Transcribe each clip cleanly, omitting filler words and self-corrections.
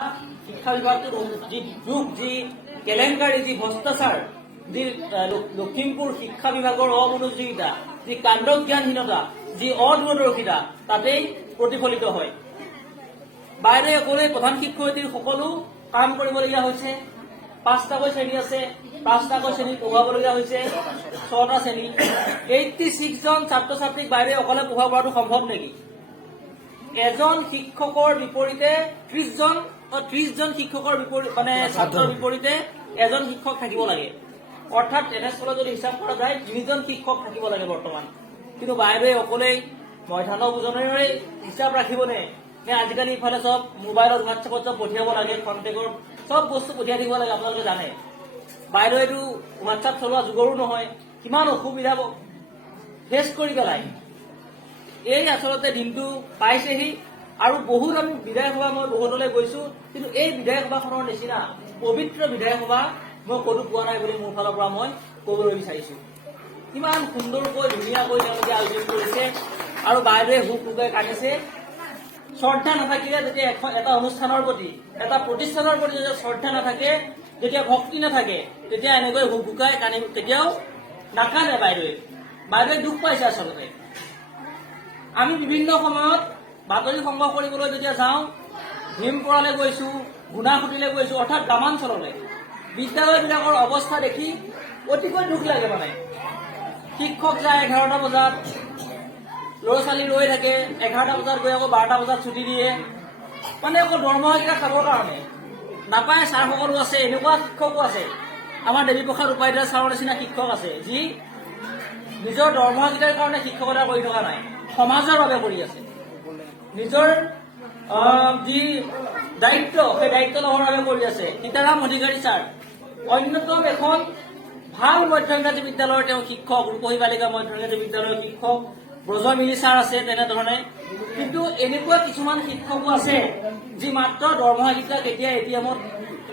শিক্ষা বিভাগটোৰ যি যুগ যি কেলেংকাৰী যি ভ্ৰষ্টাচাৰ যি লখিমপুৰ শিক্ষা বিভাগৰ অমনোযোগিতা যি কাণ্ডজ্ঞানহীনতা যি অদূৰদৰ্শিতা তাতেই প্ৰতিফলিত হয়। বাইদেউসকলে প্ৰধান শিক্ষয়িত্ৰীৰ সকলো কাম কৰিবলগীয়া হৈছে। 5টাকৈ শ্ৰেণী আছে, 5টাকৈ শ্ৰেণী পঢ়ুৱাবলগীয়া হৈছে, 6টা শ্ৰেণী। 86 জন ছাত্ৰ ছাত্ৰীক বাইদেউ অকলে পঢ়ুৱাব পৰাটো সম্ভৱ নেকি? এজন শিক্ষকৰ বিপৰীতে 30 জন শিক্ষকৰ বিপৰীতে মানে ছাত্ৰৰ বিপৰীতে এজন শিক্ষক থাকিব লাগে। অৰ্থাৎ তেনেস্থলত যদি হিচাপ কৰা যায় 3 জন শিক্ষক থাকিব লাগে বৰ্তমান। কিন্তু বাইদেৱে অকলেই মধ্যাহ্ন ভোজনেৰে হিচাপ ৰাখিবনে? নে আজিকালি ইফালে চব মোবাইলত হোৱাটছএপত চব পঠিয়াব লাগে, কণ্টেক্টৰ চব বস্তু পঠিয়াই দিব লাগে। আপোনালোকে জানে বাইদেৱেটো হোৱাটছএপ চলোৱা যুগৰো নহয়, কিমান অসুবিধা ফেচ কৰি পেলাই এই আচলতে দিনটো পাইছেহি। আৰু বহুত আমি বিধায়ক সভা মই বহুতলৈ গৈছো, কিন্তু এই বিধায়ক সভাখনৰ নিচিনা পবিত্ৰ বিধায়ক সভা মই ক'তো পোৱা নাই বুলি মোৰ ফালৰ পৰা মই ক'বলৈ বিচাৰিছো। কিমান সুন্দৰকৈ ধুনীয়াকৈ তেওঁলোকে আয়োজন কৰিছে আৰু বাইদেৱে হুক হুকাই কাটিছে। শ্ৰদ্ধা নাথাকিলে যেতিয়া এটা অনুষ্ঠানৰ প্ৰতি এটা প্ৰতিষ্ঠানৰ প্ৰতি যেতিয়া শ্ৰদ্ধা নাথাকে, যেতিয়া ভক্তি নাথাকে, তেতিয়া এনেকৈ হুক হুকাই কানি কেতিয়াও নাকানে বাইদেৱে দুখ পাইছে আচলতে। আমি বিভিন্ন সময়ত বাতৰি সংগ্ৰহ কৰিবলৈ যেতিয়া যাওঁ, ভীমপৰালৈ গৈছো, গুণাসুতিলৈ গৈছো, অৰ্থাৎ গ্ৰামাঞ্চললৈ, বিদ্যালয়বিলাকৰ অৱস্থা দেখি অতিকৈ দুখ লাগে। মানে শিক্ষক যায় 11টা বজাত, ল'ৰা ছোৱালী ৰৈ থাকে, 11টা বজাত গৈ আকৌ 12টা বজাত ছুটি দিয়ে, মানে আকৌ দৰমহাকেইটা খাবৰ কাৰণে নাপায়। ছাৰ সকলো আছে, এনেকুৱা শিক্ষকো আছে। আমাৰ দেৱীপ্ৰসাদ উপাধ্যায় ছাৰৰ নিচিনা শিক্ষক আছে, যি নিজৰ দৰমহাকেইটাৰ কাৰণে শিক্ষকতা কৰি থকা নাই, সমাজৰ বাবে কৰি আছে। নিজৰ যি দায়িত্ব সেই দায়িত্ব ল'বৰ বাবে কৰি আছে। সীতাৰাম অধিকাৰী ছাৰ অন্যতম এখন ভাল মধ্য ইংৰাজী বিদ্যালয়ৰ তেওঁ শিক্ষক, ৰূপহী বালিকা মধ্য ইংৰাজী বিদ্যালয়ৰ শিক্ষক। ব্ৰজমিলি ছাৰ আছে তেনেধৰণে। কিন্তু এনেকুৱা কিছুমান শিক্ষকো আছে যি মাত্ৰ দৰমহাকেইটা কেতিয়া ATM-ত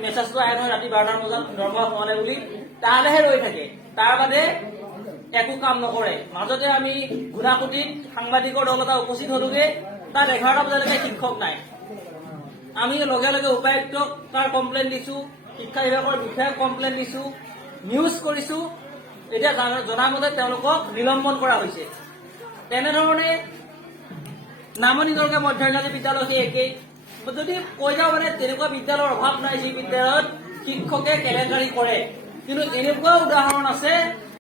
মেছেজটো আহে নহয় ৰাতি 12টা বজাত দৰমহা সোমালে বুলি, তালৈহে ৰৈ থাকে, তাৰ বাদে একো কাম নকৰে। মাজতে আমি গুণাসুতিত সাংবাদিকৰ দল এটা উপস্থিত হলোগে, তাত 11টা বজালৈকে শিক্ষক নাই। আমি লগে লগে উপায়ুক্তক তাৰ কমপ্লেইন দিছো, শিক্ষা বিভাগৰ বিষয়াক কমপ্লেইন দিছো, নিউজ কৰিছো। এতিয়া জনামতে তেওঁলোকক নিলম্বন কৰা হৈছে। তেনেধৰণে নামনি দৰকাৰ মধ্য ইংৰাজী বিদ্যালয় সেই একেই। যদি কৈ যাওঁ মানে তেনেকুৱা বিদ্যালয়ৰ অভাৱ নাই যি বিদ্যালয়ত শিক্ষকে কেলেংকাৰী কৰে, কিন্তু এনেকুৱা উদাহৰণ আছে